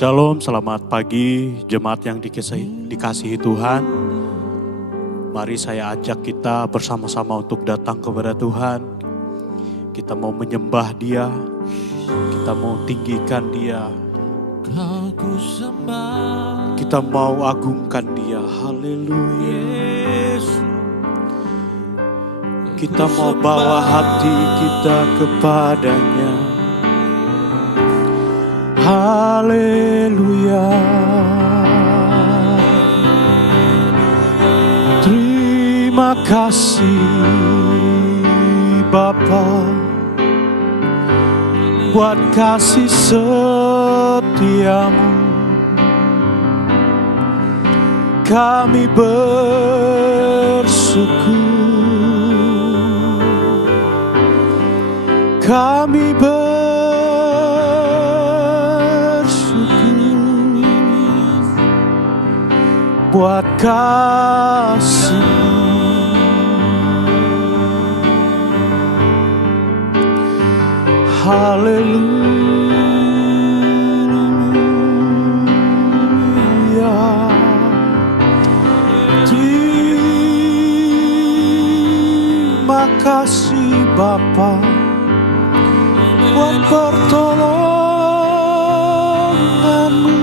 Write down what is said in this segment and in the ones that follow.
Shalom, selamat pagi jemaat yang dikasihi Tuhan. Mari saya ajak kita bersama-sama untuk datang kepada Tuhan. Kita mau menyembah Dia, kita mau tinggikan Dia, kita mau agungkan Dia. Haleluya. Kita mau bawa hati kita kepadanya. Haleluya. Terima kasih Bapa buat kasih setiamu. Kami bersyukur. Kami buat kasih. Haleluya. Terima kasih Bapa buat pertolongan-Mu,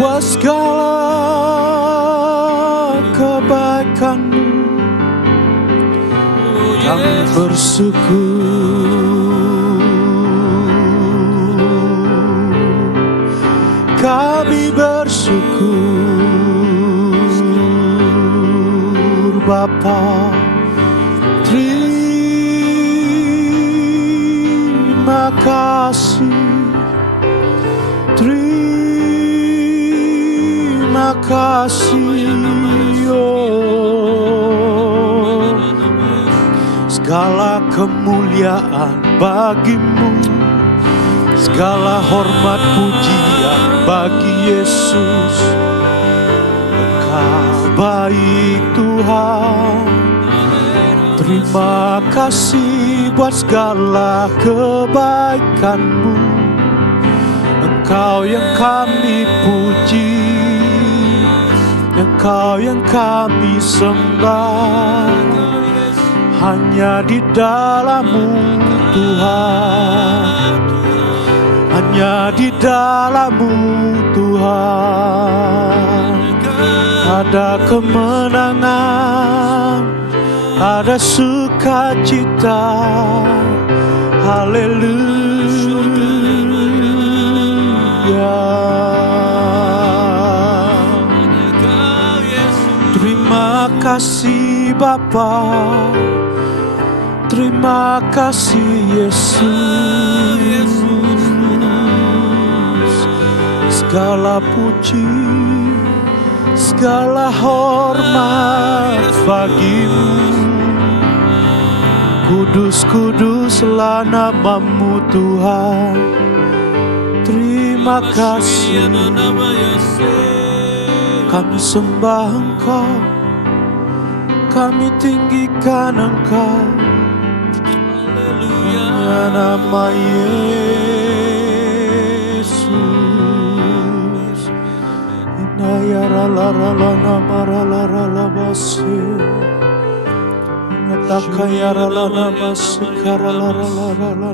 buat segala kebaikan-Mu. Kami bersyukur. Kami bersyukur Bapa. Terima kasih. Terima kasih, oh. Segala kemuliaan bagi-Mu, segala hormat pujian bagi Yesus. Engkau baik Tuhan. Terima kasih buat segala kebaikan-Mu. Engkau yang kami puji, Engkau yang kami sembah. Hanya di dalam-Mu Tuhan, hanya di dalam-Mu Tuhan ada kemenangan, ada sukacita. Haleluya. Terima kasih Bapa. Terima kasih Yesus. Segala puji, segala hormat bagi-Mu. Kudus, kuduslah nama-Mu Tuhan. Terima kasih. Kami sembah Engkau, kami tinggikan Engkau. Hanya nama Yesus. Inayarala nama rala basi. Inataka nama sekarala nama.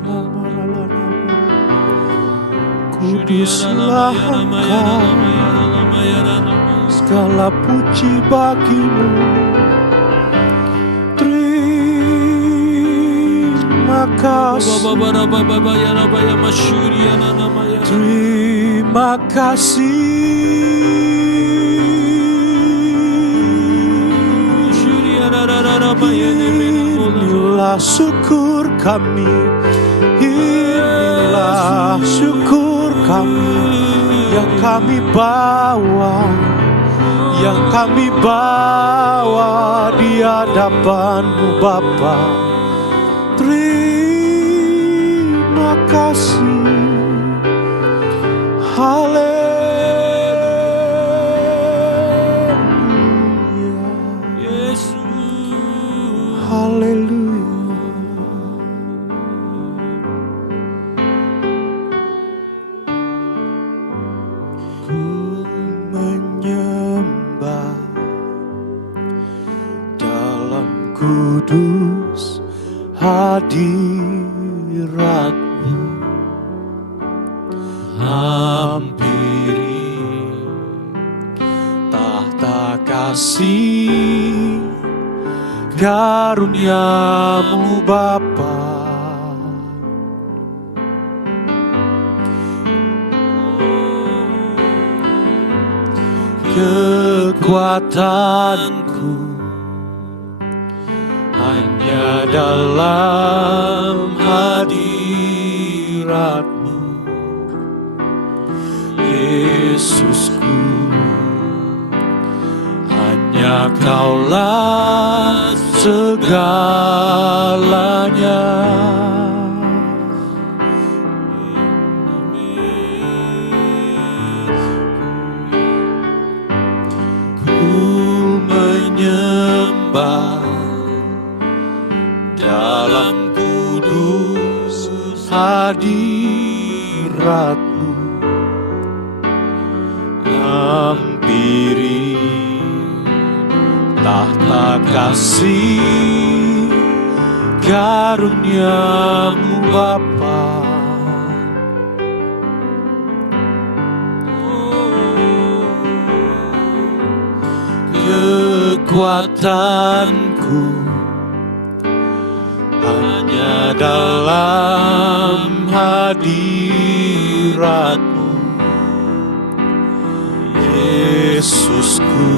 Kuduslah Engkau. Segala puji bagi-Mu. Terima kasih. Terima kasih. Inilah syukur kami. Inilah syukur kami yang kami bawa, yang kami bawa di hadapan-Mu Bapa. Terima kasih. Haleluya. Yesus. Haleluya. hadirat-Mu, hampiri tahta kasih karunia-Mu Bapa. Kekuatanku hanya dalam hadirat-Mu, Yesusku. Hanya Kaulah segalanya. Menyembah dalam kudus hadirat-Mu, hampiri tahta kasih karunia-Mu Bapa. Kekuatanku hanya dalam hadirat-Mu, Yesusku.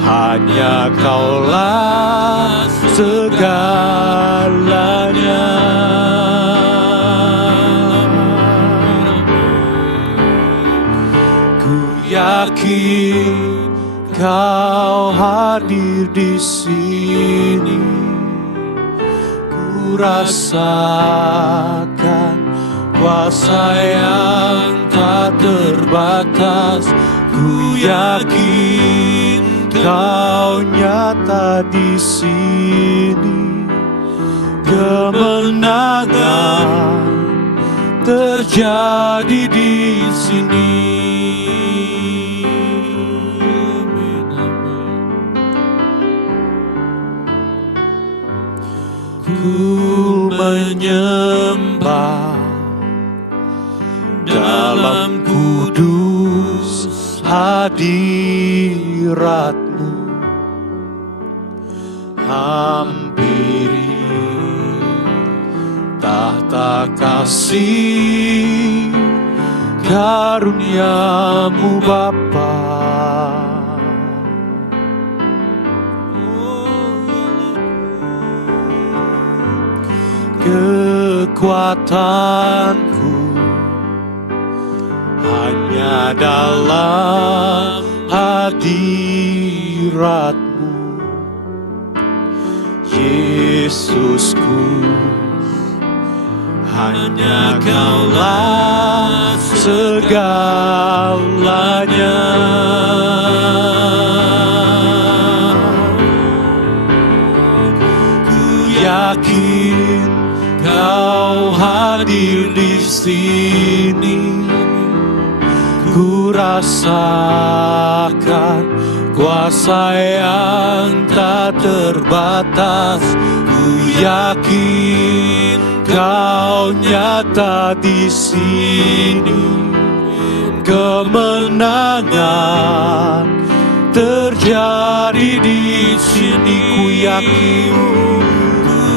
Hanya Kaulah segalanya. Ku yakin Kau hadir di sini, ku rasakan kuasa yang tak terbatas. Ku yakin Kau nyata di sini, kemenangan terjadi di sini. Ku menyembah dalam kudus hadirat-Mu, hampiri tahta kasih karunia-Mu Bapa. Kekuatanku hanya dalam hadirat-Mu, Yesusku. Hanya Kaulah segalanya. Ku yakin Kau hadir di sini, ku rasakan kuasa yang tak terbatas. Ku yakin Kau nyata di sini, kemenangan terjadi di sini. Ku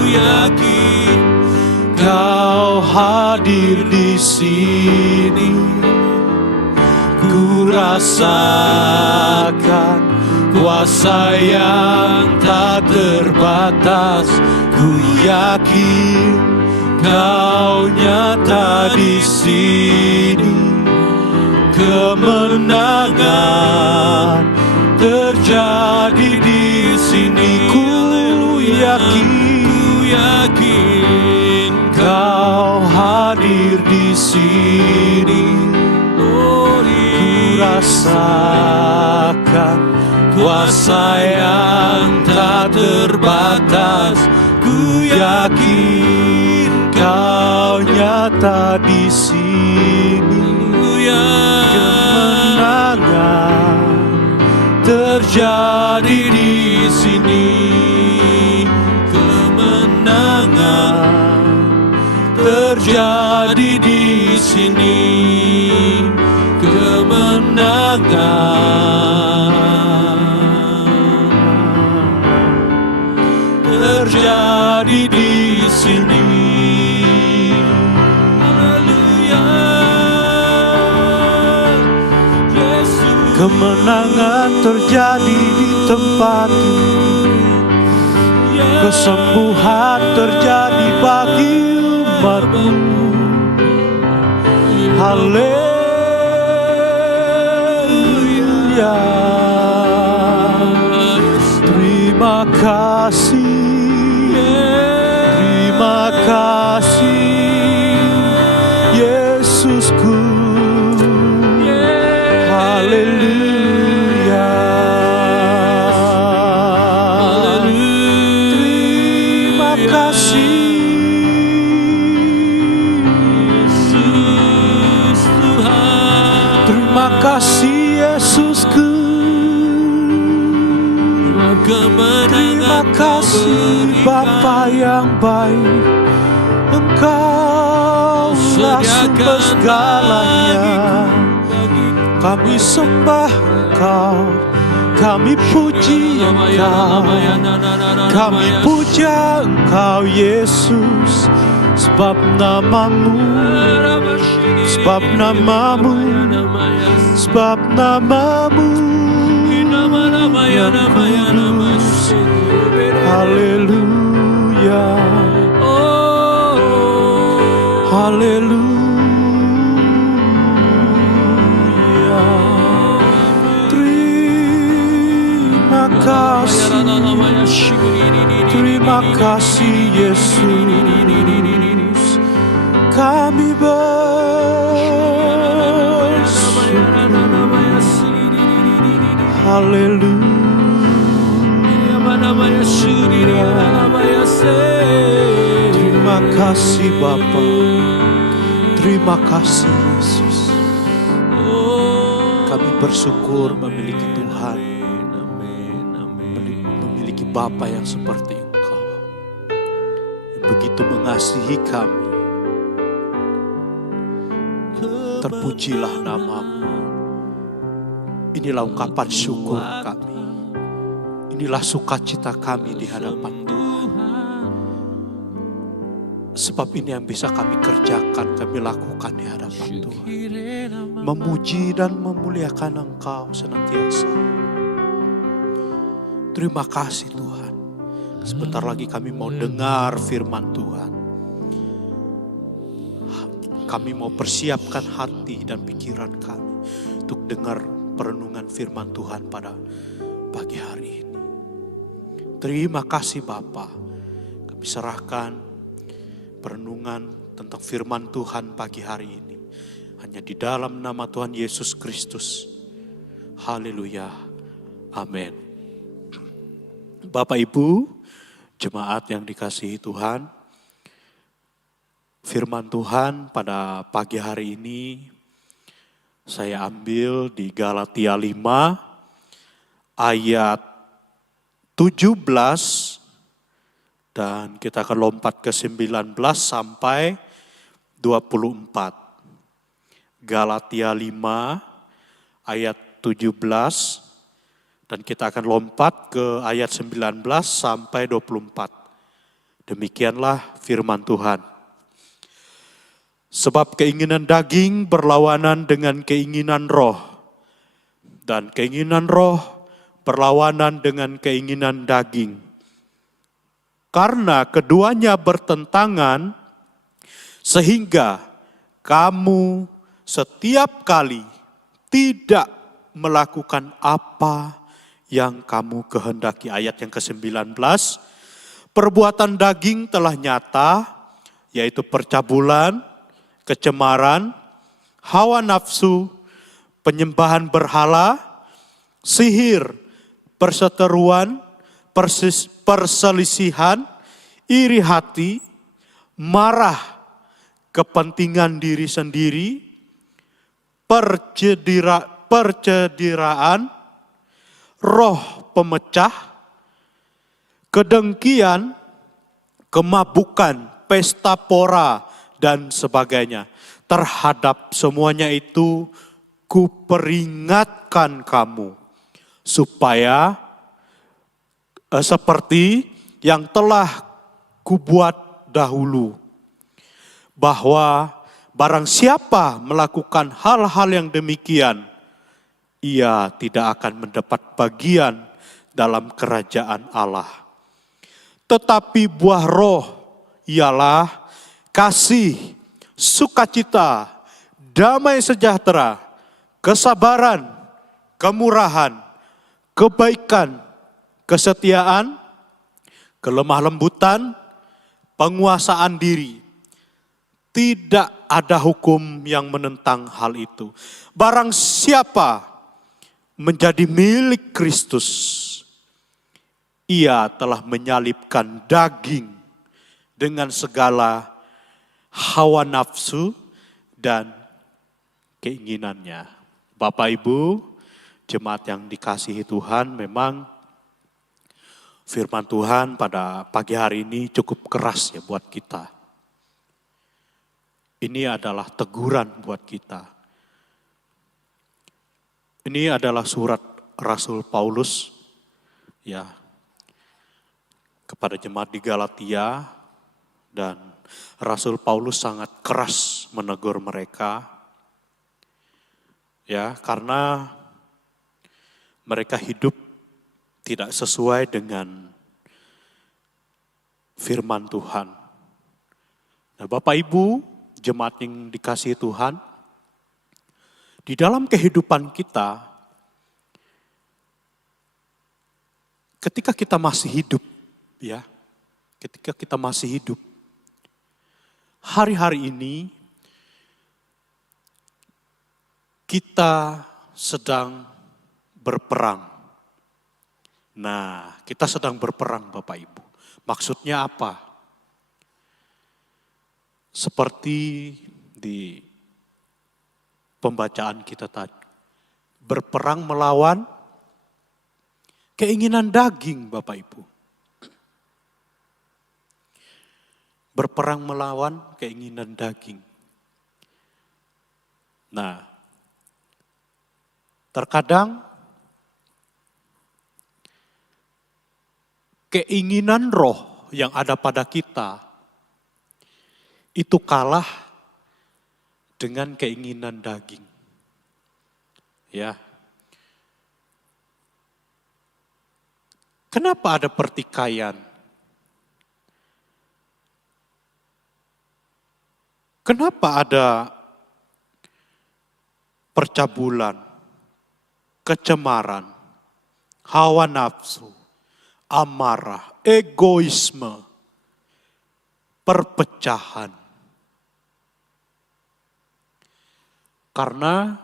yakin Kau hadir di sini, ku rasakan kuasa yang tak terbatas. Ku yakin Kau nyata di sini, kemenangan terjadi di sini. Ku yakin Kau hadir di sini, ku rasakan kuasa yang tak terbatas. Ku yakin Kau nyata di sini, kemenangan terjadi di sini, kemenangan terjadi di sini kemenangan, terjadi di sini. Haleluya, Yesus. Kemenangan terjadi di tempat ini, kesembuhan terjadi bagi umatmu. Haleluya, terima kasih, terima kasih Yesusku. Haleluya, terima kasih Yesus Tuhan. Terima kasih Yesusku. Terima kasih Bapa yang baik, Engkaulah sumber segalanya. Kami sembah Engkau, kami puji Engkau, kami puja Engkau Yesus, sebab namamu, sebab namamu, sebab namamu yang kudus. Haleluya, haleluya. Terima kasih, terima kasih Yesus. Kami bersyukur. Haleluya. Terima kasih Bapa, terima kasih Yesus. Kami bersyukur memiliki Tuhan, memiliki Bapa yang seperti Engkau, yang begitu mengasihi kami. Terpujilah namamu. Inilah ungkapan syukur kami. Inilah sukacita kami di hadapan Tuhan. Sebab ini yang bisa kami kerjakan, kami lakukan di hadapan Tuhan. Memuji dan memuliakan Engkau senantiasa. Terima kasih Tuhan. Sebentar lagi kami mau dengar firman Tuhan. Kami mau persiapkan hati dan pikiran kami untuk dengar perenungan firman Tuhan pada pagi hari ini. Terima kasih Bapa. Kami serahkan perenungan tentang firman Tuhan pagi hari ini hanya di dalam nama Tuhan Yesus Kristus. Haleluya. Amin. Bapak Ibu, jemaat yang dikasihi Tuhan, firman Tuhan pada pagi hari ini saya ambil di Galatia 5 ayat 17 dan kita akan lompat ke 19 sampai 24. Galatia 5 ayat 17 dan kita akan lompat ke ayat 19 sampai 24. Demikianlah firman Tuhan. Sebab keinginan daging berlawanan dengan keinginan roh, dan keinginan roh berlawanan dengan keinginan daging. Karena keduanya bertentangan, sehingga kamu setiap kali tidak melakukan apa yang kamu kehendaki. Ayat yang ke-19, perbuatan daging telah nyata, yaitu percabulan, kecemaran, hawa nafsu, penyembahan berhala, sihir, perseteruan, perselisihan, iri hati, marah, kepentingan diri sendiri, percediraan, roh pemecah, kedengkian, kemabukan, pesta pora, dan sebagainya. Terhadap semuanya itu kuperingatkan kamu supaya seperti yang telah kubuat dahulu, bahwa barang siapa melakukan hal-hal yang demikian, ia tidak akan mendapat bagian dalam kerajaan Allah. Tetapi buah roh ialah kasih, sukacita, damai sejahtera, kesabaran, kemurahan, kebaikan, kesetiaan, kelemah lembutan, penguasaan diri. Tidak ada hukum yang menentang hal itu. Barang siapa menjadi milik Kristus, ia telah menyalibkan daging dengan segala hawa nafsu dan keinginannya. Bapak Ibu, jemaat yang dikasihi Tuhan, memang firman Tuhan pada pagi hari ini cukup keras ya buat kita. Ini adalah teguran buat kita. Ini adalah surat Rasul Paulus ya kepada jemaat di Galatia, dan Rasul Paulus sangat keras menegur mereka ya, karena mereka hidup tidak sesuai dengan firman Tuhan. Nah, Bapak Ibu, jemaat yang dikasihi Tuhan, di dalam kehidupan kita, ketika kita masih hidup, ya, ketika kita masih hidup, hari-hari ini kita sedang berperang. Nah, kita sedang berperang Bapak Ibu. Maksudnya apa? Seperti di pembacaan kita tadi. Berperang melawan keinginan daging Bapak Ibu. Berperang melawan keinginan daging. Nah, terkadang keinginan roh yang ada pada kita itu kalah dengan keinginan daging. Ya. Kenapa ada pertikaian? Kenapa ada percabulan, kecemaran, hawa nafsu, amarah, egoisme, perpecahan? Karena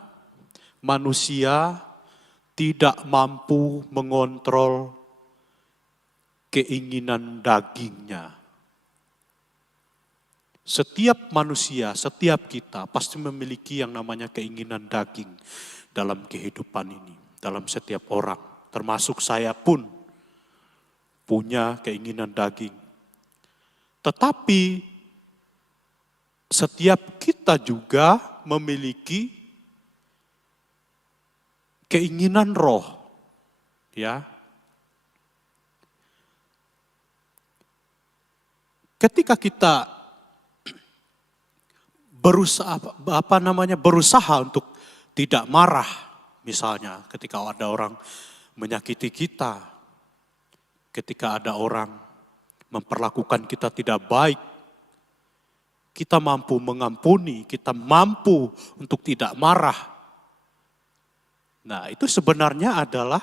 manusia tidak mampu mengontrol keinginan dagingnya. Setiap manusia, setiap kita pasti memiliki yang namanya keinginan daging dalam kehidupan ini, dalam setiap orang, termasuk saya pun punya keinginan daging. Tetapi setiap kita juga memiliki keinginan roh, ya. Ketika kita berusaha untuk tidak marah, misalnya ketika ada orang menyakiti kita, ketika ada orang memperlakukan kita tidak baik, kita mampu mengampuni, kita mampu untuk tidak marah. Nah, itu sebenarnya adalah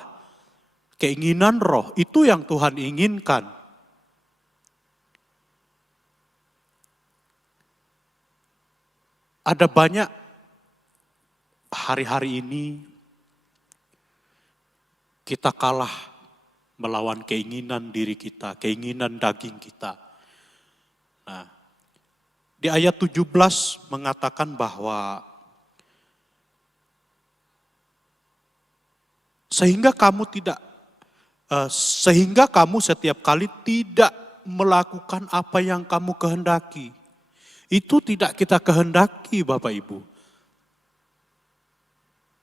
keinginan roh, itu yang Tuhan inginkan. Ada banyak hari-hari ini kita kalah melawan keinginan diri kita, keinginan daging kita. Nah, di ayat 17 mengatakan bahwa sehingga kamu setiap kali tidak melakukan apa yang kamu kehendaki. Itu tidak kita kehendaki Bapak Ibu.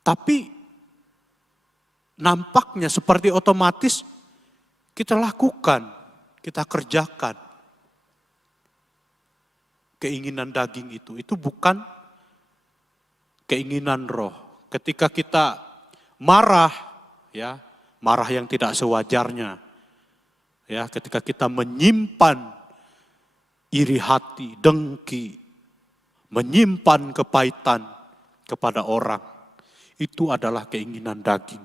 Tapi nampaknya seperti otomatis kita lakukan, kita kerjakan. Keinginan daging itu bukan keinginan roh. Ketika kita marah, ya, marah yang tidak sewajarnya, ya, ketika kita menyimpan iri hati, dengki, menyimpan kepahitan kepada orang, itu adalah keinginan daging.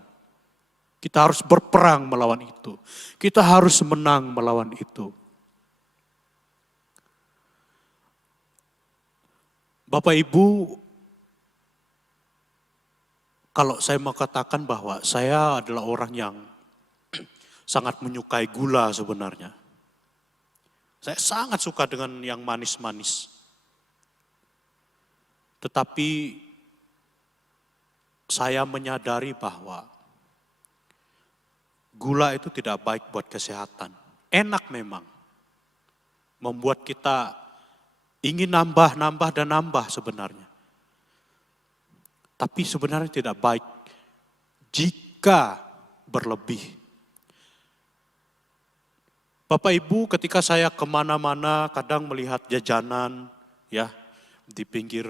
Kita harus berperang melawan itu. Kita harus menang melawan itu. Bapak Ibu, kalau saya mau katakan bahwa saya adalah orang yang sangat menyukai gula sebenarnya. Saya sangat suka dengan yang manis-manis. Tetapi saya menyadari bahwa gula itu tidak baik buat kesehatan. Enak memang. Membuat kita ingin nambah dan nambah sebenarnya. Tapi sebenarnya tidak baik jika berlebih. Bapak Ibu, ketika saya kemana-mana kadang melihat jajanan, ya, di pinggir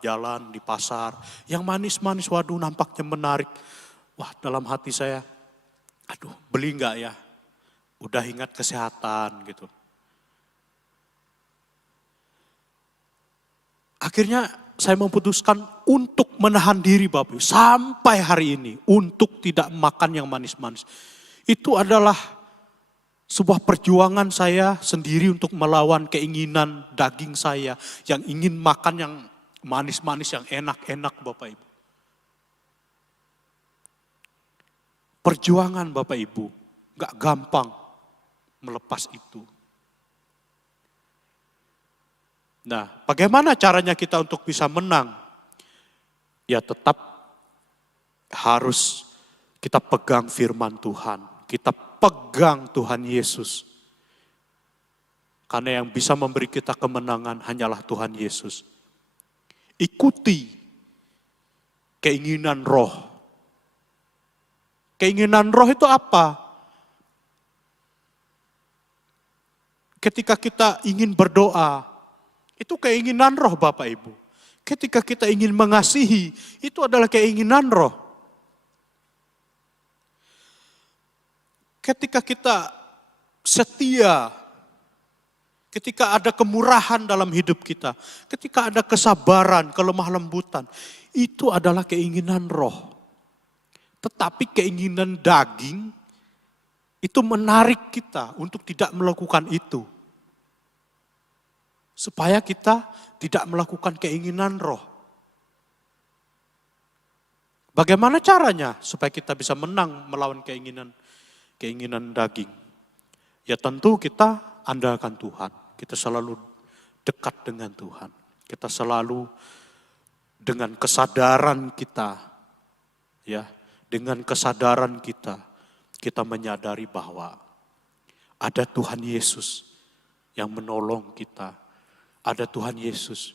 jalan, di pasar, yang manis-manis, waduh nampaknya menarik. Wah, dalam hati saya, aduh beli enggak ya? Udah ingat kesehatan gitu. Akhirnya saya memutuskan untuk menahan diri Bapak Ibu, sampai hari ini, untuk tidak makan yang manis-manis. Itu adalah sebuah perjuangan saya sendiri untuk melawan keinginan daging saya yang ingin makan yang manis-manis, yang enak-enak Bapak Ibu. Perjuangan Bapak Ibu, gak gampang melepas itu. Nah, bagaimana caranya kita untuk bisa menang? Ya tetap harus kita pegang firman Tuhan. Kita pegang Tuhan Yesus. Karena yang bisa memberi kita kemenangan hanyalah Tuhan Yesus. Ikuti keinginan roh. Keinginan roh itu apa? Ketika kita ingin berdoa, itu keinginan roh Bapak Ibu. Ketika kita ingin mengasihi, itu adalah keinginan roh. Ketika kita setia, ketika ada kemurahan dalam hidup kita, ketika ada kesabaran, kelemah lembutan, itu adalah keinginan roh. Tetapi keinginan daging itu menarik kita untuk tidak melakukan itu. Supaya kita tidak melakukan keinginan roh. Bagaimana caranya supaya kita bisa menang melawan keinginan daging? Ya tentu kita andalkan Tuhan. Kita selalu dekat dengan Tuhan. Kita selalu dengan kesadaran kita, ya, dengan kesadaran kita menyadari bahwa ada Tuhan Yesus yang menolong kita. Ada Tuhan Yesus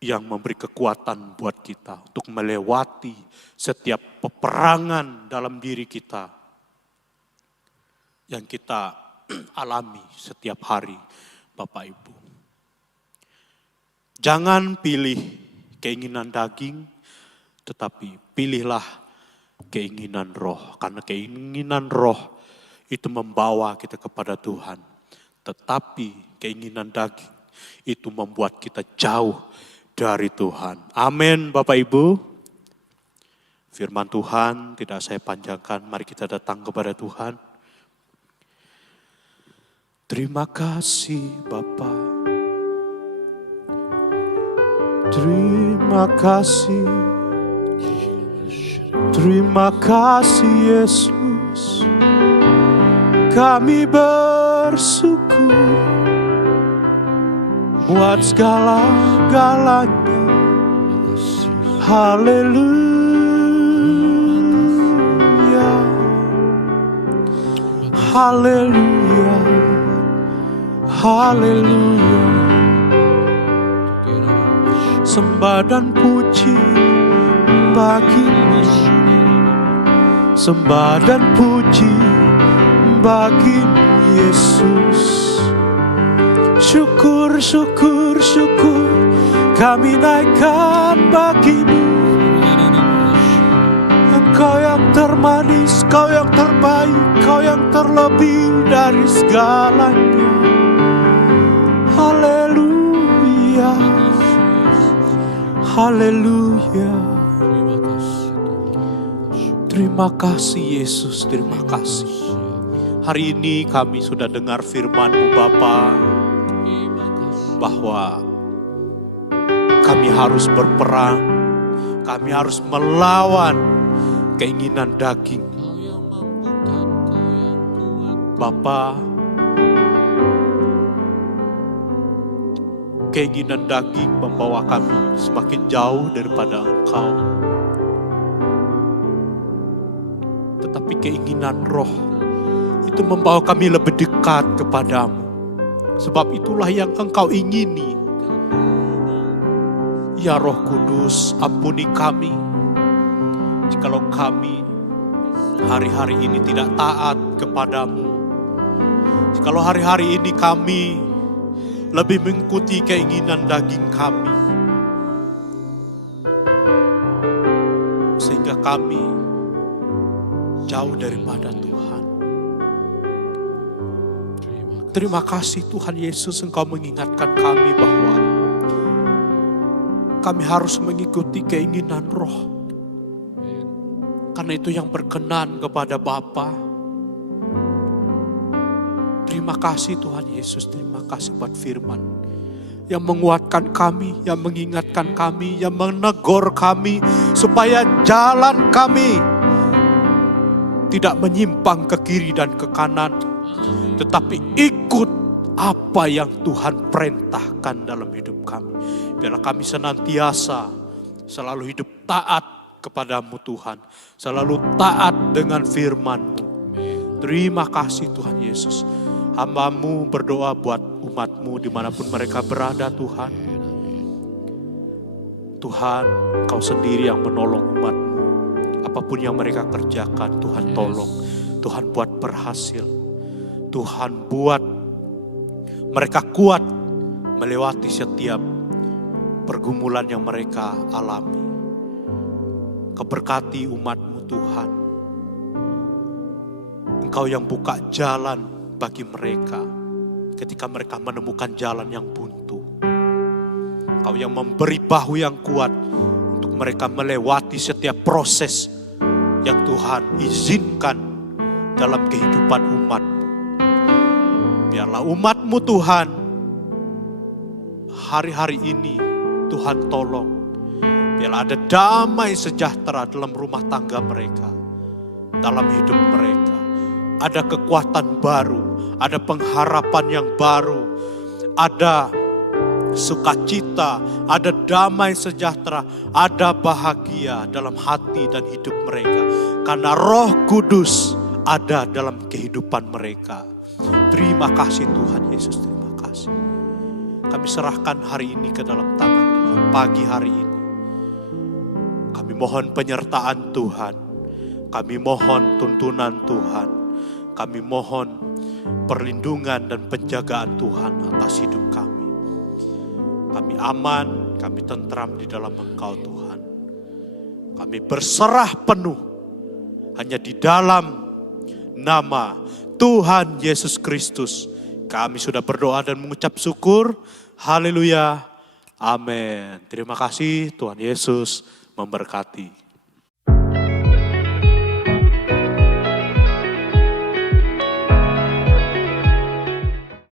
yang memberi kekuatan buat kita untuk melewati setiap peperangan dalam diri kita yang kita alami setiap hari, Bapak Ibu. Jangan pilih keinginan daging, tetapi pilihlah keinginan roh. Karena keinginan roh itu membawa kita kepada Tuhan. Tetapi keinginan daging itu membuat kita jauh dari Tuhan. Amin Bapak Ibu. Firman Tuhan tidak saya panjangkan, mari kita datang kepada Tuhan. Terima kasih Bapa. Terima kasih. Terima kasih Yesus. Kami bersyukur buat segala-galanya. Haleluya. Haleluya. Haleluya. Sembah dan puji bagimu, sembah dan puji bagimu Yesus. Syukur, syukur, syukur kami naikkan bagimu. Engkau yang termanis, Kau yang terbaik, Kau yang terlebih dari segalanya. Haleluya, haleluya. Terima kasih Yesus, terima kasih. Hari ini kami sudah dengar firman-Mu Bapa, bahwa kami harus berperang, kami harus melawan keinginan daging. Bapa, keinginan daging membawa kami semakin jauh daripada Engkau. Tetapi keinginan roh itu membawa kami lebih dekat kepadamu. Sebab itulah yang Engkau ingini. Ya Roh Kudus, ampuni kami jikalau kami hari-hari ini tidak taat kepadamu. Jikalau hari-hari ini kami lebih mengikuti keinginan daging kami, sehingga kami jauh daripada Tuhan. Terima kasih Tuhan Yesus, Engkau mengingatkan kami bahwa kami harus mengikuti keinginan roh. Karena itu yang berkenan kepada Bapa. Terima kasih Tuhan Yesus, terima kasih buat firman yang menguatkan kami, yang mengingatkan kami, yang menegur kami supaya jalan kami tidak menyimpang ke kiri dan ke kanan, tetapi ikut apa yang Tuhan perintahkan dalam hidup kami. Biarlah kami senantiasa selalu hidup taat kepadamu Tuhan, selalu taat dengan firman-Mu. Terima kasih Tuhan Yesus. Hamba-Mu berdoa buat umat-Mu dimanapun mereka berada Tuhan. Tuhan, Kau sendiri yang menolong umat-Mu. Apapun yang mereka kerjakan, Tuhan tolong. Tuhan buat berhasil. Tuhan buat mereka kuat melewati setiap pergumulan yang mereka alami. Kau berkati umat-Mu Tuhan. Engkau yang buka jalan bagi mereka ketika mereka menemukan jalan yang buntu. Kau yang memberi bahu yang kuat untuk mereka melewati setiap proses yang Tuhan izinkan dalam kehidupan umat-Mu. Biarlah umat-Mu Tuhan hari-hari ini Tuhan tolong. Biarlah ada damai sejahtera dalam rumah tangga mereka, dalam hidup mereka. Ada kekuatan baru, ada pengharapan yang baru, ada sukacita, ada damai sejahtera, ada bahagia dalam hati dan hidup mereka. Karena Roh Kudus ada dalam kehidupan mereka. Terima kasih Tuhan Yesus, terima kasih. Kami serahkan hari ini ke dalam tangan Tuhan, pagi hari ini. Kami mohon penyertaan Tuhan, kami mohon tuntunan Tuhan, kami mohon perlindungan dan penjagaan Tuhan atas hidup kami. Kami aman, kami tentram di dalam Engkau Tuhan. Kami berserah penuh hanya di dalam nama Tuhan Yesus Kristus. Kami sudah berdoa dan mengucap syukur. Haleluya. Amin. Terima kasih, Tuhan Yesus memberkati.